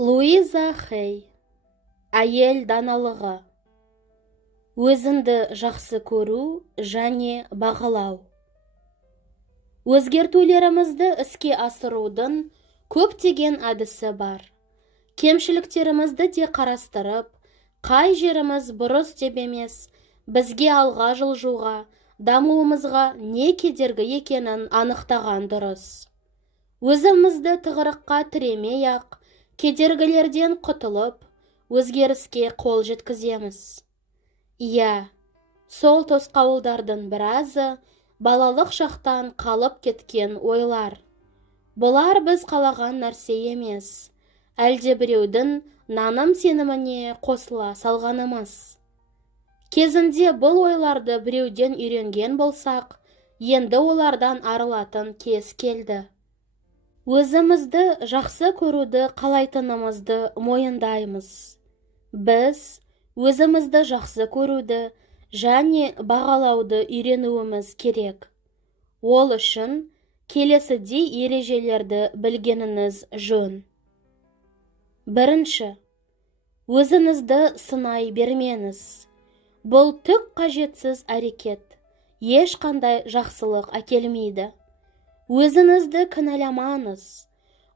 Луиза Хей. Әйел даналығы. Өзіңді жақсы көру және бағалау. Өзгертулерімізді іске асырудың көптеген әдісі бар. Кемшіліктерімізді де қарастырып, қай жеріміз бұрыс деп емес, бізге алға жылжуға, дамуымызға не кедергі екенін анықтаған дұрыс. Өзімізді тығырыққа тіремей-ақ, кедергілерден құтылып, өзгеріске қол жеткіземіз. Иә, сол тосқауылдардың біразы балалық шақтан қалып кеткен ойлар. Бұлар біз қалаған нәрсе емес, әлде біреудің наным-сеніміне қосыла салғанымыз. Кезінде бұл ойларды біреуден үйренген болсақ, енді олардан арылатын кез келді. Өзімізді жақсы көруді қалайтынымызды мойындаймыз. Біз өзімізді жақсы көруді және бағалауды үйренуіміз керек. Ол үшін келесідей ережелерді білгеніңіз жөн. Бірінші, өзіңізді сынай бермеңіз. Бұл түк қажетсіз әрекет, ешқандай жақсылық әкелмейді. Өзіңізді кінәламаңыз,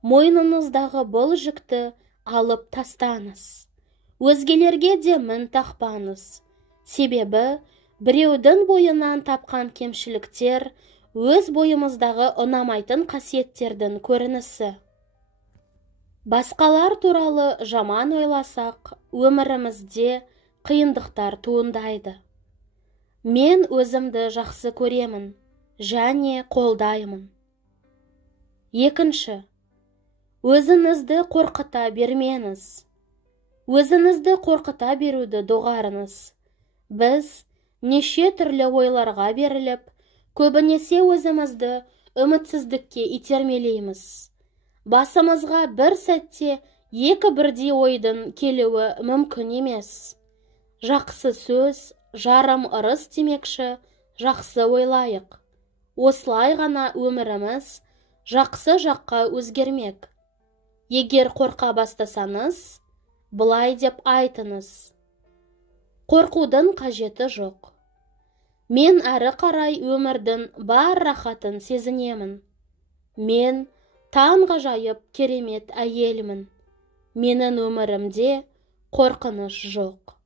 мойныңыздағы бұл жүкті алып тастаңыз. Өзгелерге де мін тақпаңыз. Себебі, біреудің бойынан тапқан кемшіліктер өз бойымыздағы ұнамайтын қасиеттердің көрінісі. Басқалар туралы жаман ойласақ, өмірімізде қиындықтар туындайды. Мен өзімді жақсы көремін және қолдаймын. Екінші, өзіңізді қорқыта бермеңіз. Өзіңізді қорқыта беруді доғарыңыз. Біз неше түрлі ойларға беріліп, көбінесе өзімізді үмітсіздікке итермелейміз. Басымызға бір сәтте екі бірдей ойдың келуі мүмкін емес. Жақсы сөз, жарым ырыс демекші, жақсы ойлайық. Осылай ғана өміріміз жақсы жаққа өзгермек. Егер қорқа бастасаңыз, былай деп айтыңыз: қорқудың қажеті жоқ. Мен әрі қарай өмірдің бар рахатын сезінемін. Мен таңғажайып керемет әйелмін. Менің өмірімде қорқыныш жоқ.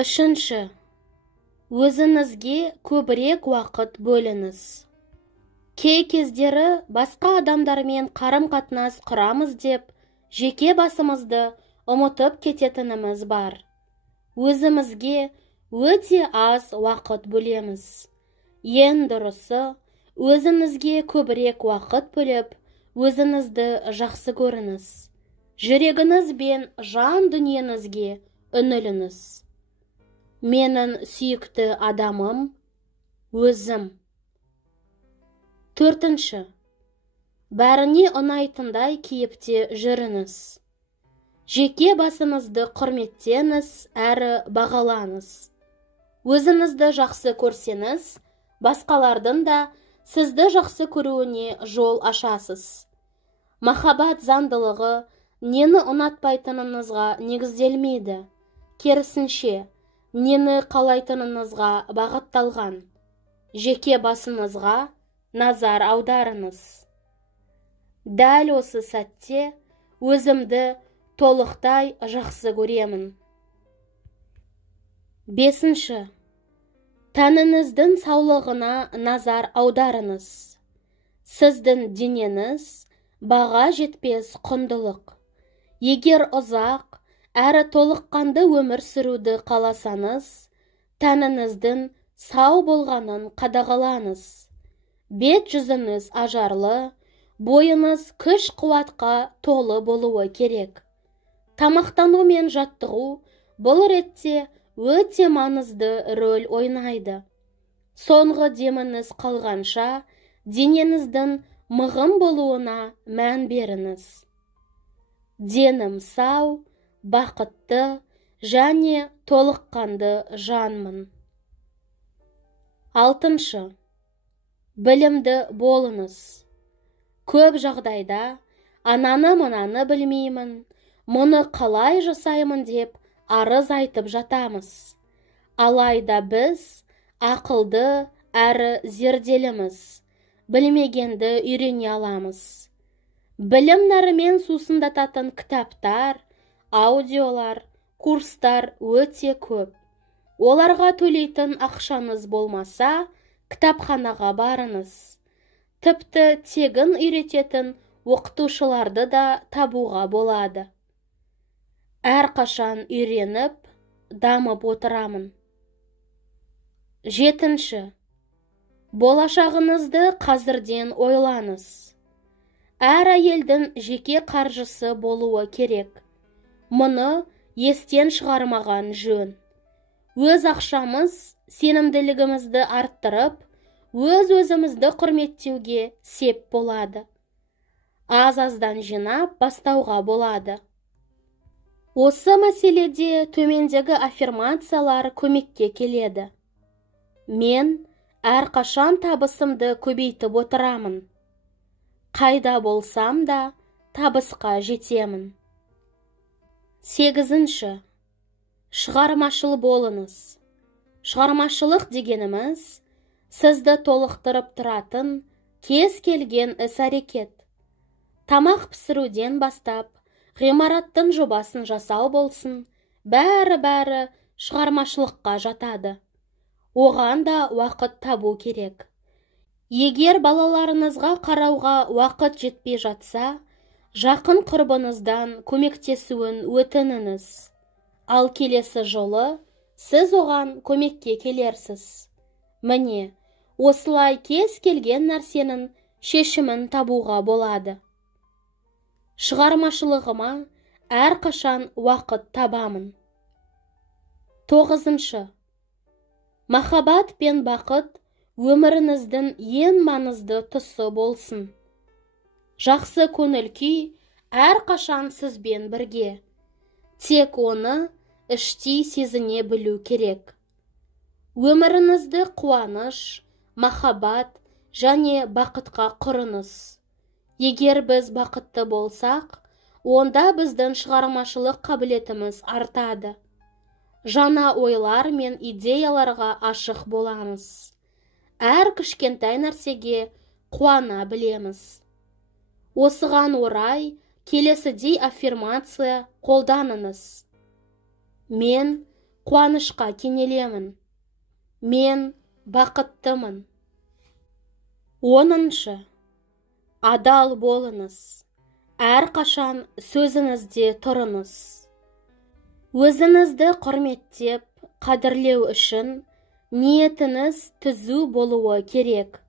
Үшінші, өзіңізге көбірек уақыт бөліңіз. Кей кездері басқа адамдармен қарым-қатынас құрамыз деп, жеке басымызды ұмытып кететініміз бар. Өзімізге өте аз уақыт бөлеміз. Ең дұрысы, өзіңізге көбірек уақыт бөліп, өзіңізді жақсы көріңіз. Жүрегіңіз бен жан дүниеңізге үңіліңіз. Менің сүйікті адамым өзім. Төртінші, бәріне ұнайтындай кейіпте жүріңіз. Жеке басыңызды құрметтеңіз әрі бағалаңыз. Өзіңізді жақсы көрсеңіз, басқалардың да сізді жақсы көруіне жол ашасыз. Махаббат заңдылығы нені ұнатпайтыныңызға негізделмейді. Керісінше, нені қалайтыныңызға бағытталған. Жеке басыңызға назар аударыңыз. Дәл осы сәтте өзімді толықтай жақсы көремін. Бесінші, тәніңіздің саулығына назар аударыңыз. Сіздің денеңіз баға жетпес құндылық. Егер ұзақ әрі толыққанды өмір сүруді қаласаңыз, тәніңіздің сау болғанын қадағалаңыз. Бет жүзіңіз ажарлы, бойыңыз күш-қуатқа толы болуы керек. Тамақтану мен жаттығу бұл ретте өте маңызды рөл ойнайды. Соңғы деміңіз қалғанша, денеңіздің мығым болуына мән беріңіз. Денім сау, бақытты және толыққанды жанмын. Алтыншы, білімді болыңыз. Көп жағдайда ананы-мынаны білмеймін, мұны қалай жасаймын деп арыз айтып жатамыз. Алайда біз ақылды әрі зерделіміз, білмегенді үйрене аламыз. Білім нәрімен сусындататын кітаптар, аудиолар, курстар өте көп. Оларға төлейтін ақшаңыз болмаса, кітапханаға барыңыз. Тіпті тегін үйрететін оқытушыларды да табуға болады. Әрқашан үйреніп, дамып отырамын. 7. Болашағыңызды қазірден ойлаңыз. Әр әйелдің жеке қаржысы болуы керек. Мұны естен шығармаған жөн. Өз ақшамыз сенімділігімізді арттырып, өз-өзімізді құрметтеуге сеп болады. Аз-аздан жинап бастауға болады. Осы мәселеде төмендегі аффирмациялар көмекке келеді. Мен әрқашан табысымды көбейтіп отырамын. Қайда болсам да табысқа жетемін. 8. Шығармашыл болыңыз. Шығармашылық дегеніміз, сізді толықтырып тұратын кез келген іс-әрекет. Тамақ пісіруден бастап, ғимараттың жобасын жасау болсын, бәрі шығармашылыққа жатады. Оған да уақыт табу керек. Егер балаларыңызға қарауға уақыт жетпей жатса, жақын құрбыңыздан көмектесуін өтініңіз. Ал келесі жолы сіз оған көмекке келерсіз. Міне, осылай кез келген нәрсенің шешімін табуға болады. Шығармашылығыма әрқашан уақыт табамын. 9. Махаббат пен бақыт өміріңіздің ең маңызды тұсы болсын. Жақсы көңіл күй әрқашан сізбен бірге. Тек оны іштей сезіне білу керек. Өміріңізді қуаныш, махаббат және бақытқа құрыңыз. Егер біз бақытты болсақ, онда біздің шығармашылық қабілетіміз артады. Жаңа ойлар мен идеяларға ашық боламыз. Әр кішкентай нәрсеге қуана білеміз. Осыған орай келесідей аффирмация қолданыңыз. Мен қуанышқа кенелемін. Мен бақыттымын. 10. Адал болыңыз. Әрқашан сөзіңізде тұрыңыз. Өзіңізді құрметтеп, қадірлеу үшін ниетіңіз түзу болуы керек.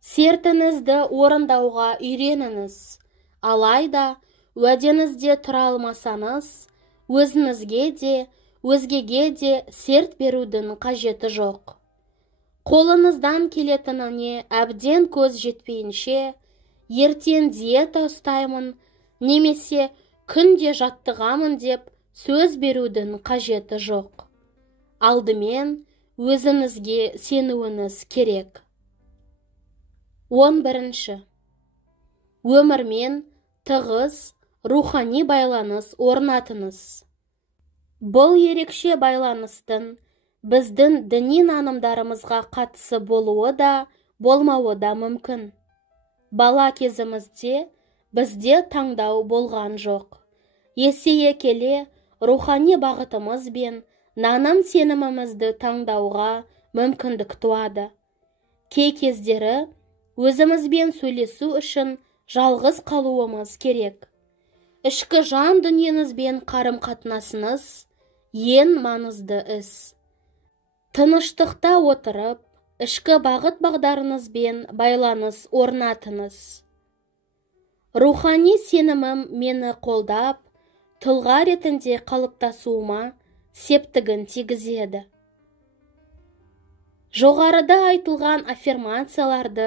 Сертіңізді орындауға үйреніңіз. Алайда, уәдеңізде тұра алмасаңыз, өзіңізге де, өзгеге де серт берудің қажеті жоқ. Қолыңыздан келетініне әбден көз жетпейінше, ертең диета ұстаймын, немесе күнде жаттығамын деп сөз берудің қажеті жоқ. Алдымен өзіңізге сенуіңіз керек. 11. Өмірмен тығыз рухани байланыс орнатыңыз. Бұл ерекше байланыстың біздің діни нанымдарымызға қатысы болуы да, болмауы да мүмкін. Бала кезімізде бізде таңдау болған жоқ. Есейе келе, рухани бағытымыз бен наным сенімімізді таңдауға мүмкіндік туады. Кей кездері өзімізбен сөйлесу үшін жалғыз қалуымыз керек. Ішкі жан дүниеңізбен қарым-қатынасыңыз ең маңызды іс. Тыныштықта отырып, ішкі бағыт-бағдарыңызбен байланыс орнатыңыз. Рухани сенімім мені қолдап, тұлға ретінде қалыптасуыма септігін тигізеді. Жоғарыда айтылған аффирмацияларды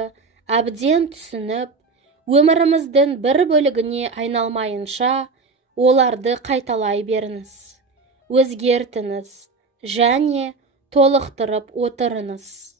әбден түсініп, өміріміздің бір бөлігіне айналмайынша, оларды қайталай беріңіз, өзгертіңіз және толықтырып отырыңыз.